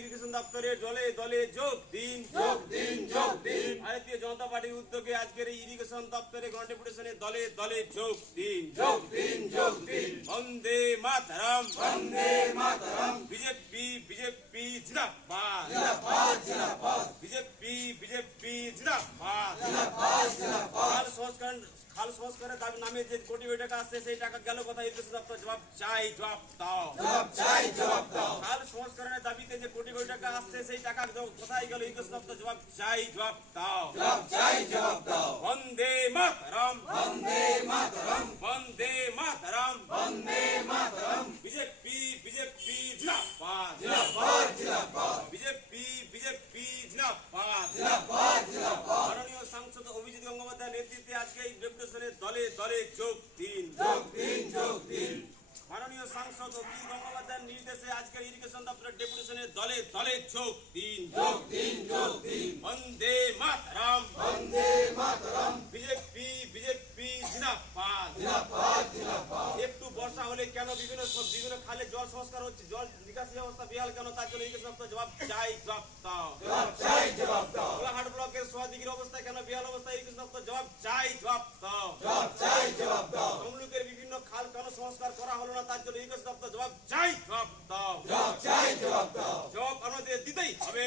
Irrigation দপ্তরে দলে দলে যোগ দিন। ভারতীয় জনতা পার্টির উদ্যোগে আজকের এই ইরিগেশন দপ্তরে গণডেপুটেশনে দলে দলে যোগ দিন। বন্দে মাতরম, বিজেপি জিন্দাবাদ, বিজেপি জিন্দাবাদ। খাল সংস্কারের দাবি নামে যে কোটি কোটি টাকা আসছে সেই টাকা গেল কোথায়? ইরিগেশন দপ্তর জবাব চাই, জবাব দাও। খাল সংস্কারের দাবিতে যে কোটি কোটি টাকা আসছে সেই টাকা কোথায় গেল? ইরিগেশন দপ্তর জবাব চাই, জবাব দাও। বন্দে মাতরম, বন্দে মাতরম, বিজেপি জিন্দাবাদ, বিজেপি জিন্দাবাদ। মাননীয় সাংসদ অভিজিৎ গঙ্গোপাধ্যায়ের নেতৃত্বে আজকে এই ডেপুটেশনে দলে দলে যোগ দিন। মাননীয় সাংসদ অভিজিৎ গঙ্গোপাধ্যায়ের নির্দেশে আজকের ইরিগেশন দপ্তরের ডেপুটেশনে দলে দলে যোগ দিন। বন্দে মাতরম, বিজেপি জিন্দাবাদ। একটু বর্ষা হলে কেন বিভিন্ন খালে জল সংস্কার হচ্ছে, জল নিকাশি ব্যবস্থা বেহাল কেন? তার জন্য ইরিগেশন দপ্তর জবাব চাই, জবাব দাও। গোলাঘাট ব্লকের সোয়াদিঘির অবস্থা কেন বেহাল অবস্থা? ইরিগেশন দপ্তর জবাব চাই, জবাব দাও। তমলুকের বিভিন্ন খাল কেন সংস্কার করা হলো না? তার জন্য ইরিগেশন দপ্তর জবাব চাই, জবাব দাও। জবাব আমাদের দিতেই হবে।